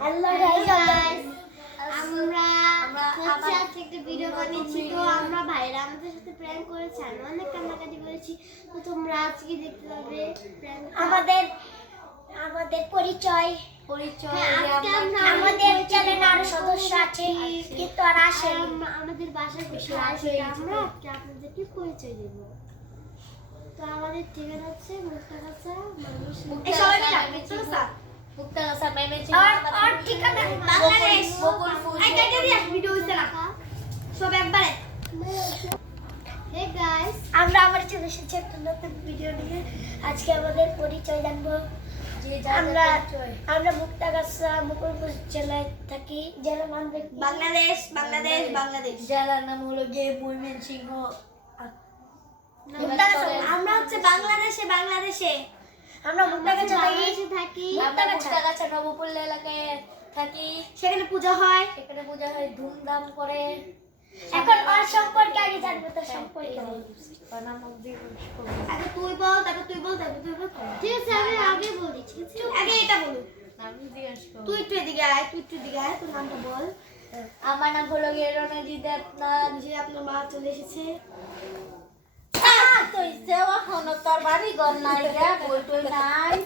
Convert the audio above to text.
Hello guys, আমরা আবার একটা ভিডিও বানিয়েছি। তো আমরা ভাইরা আমাদের সাথে প্র্যাঙ্ক করেছে, আমি অনেক কান্নাকাটি করেছি। তো তোমরা আজকে দেখতে পাবে আমাদের পরিচয়। আমাদের চ্যানেলে আরো সদস্য আছে কিন্তু আর আসে আমাদের বাসায় বেশি আসে। আমরা আজকে আপনাদেরকে পরিচয় দেব। তো আমাদের ঠিকানা হচ্ছে মুক্তাগাছা বাংলাদেশ। Hey guys, আমরা আবার চলে এসেছি একটা নতুন ভিডিও নিয়ে। আজকে আমাদের পরিচয় জানবো। আমরা মুক্তাগাছা মুকুলপুর জেলায় থাকি। জেলার নাম বাংলাদেশ। জেলার নাম হলো গিয়ে ময়মনসিংহ। আমরা হচ্ছে বাংলাদেশে আমরা মুক্তাগাছা থাকি। মুক্তাগাছা নবপল্লী এলাকায় থাকি। সেখানে পূজা হয় ধুমধাম করে। এখন ওর সম্পর্কে আগে জানবো। তো সম্পর্কে আগে তুই বল, তারপর তুই বল। ঠিক আছে, আমি আগে বলি। ঠিক আছে, আগে এটা বল। তুই একটু এদিকে আয়। তোর নামটা বল। আমার নাম হলো গিয়ে রণজিৎ দেবনাথ। যে আপনার মা চলে এসেছে। তোর বাড়ি ঘর নাই, বই টই নাই।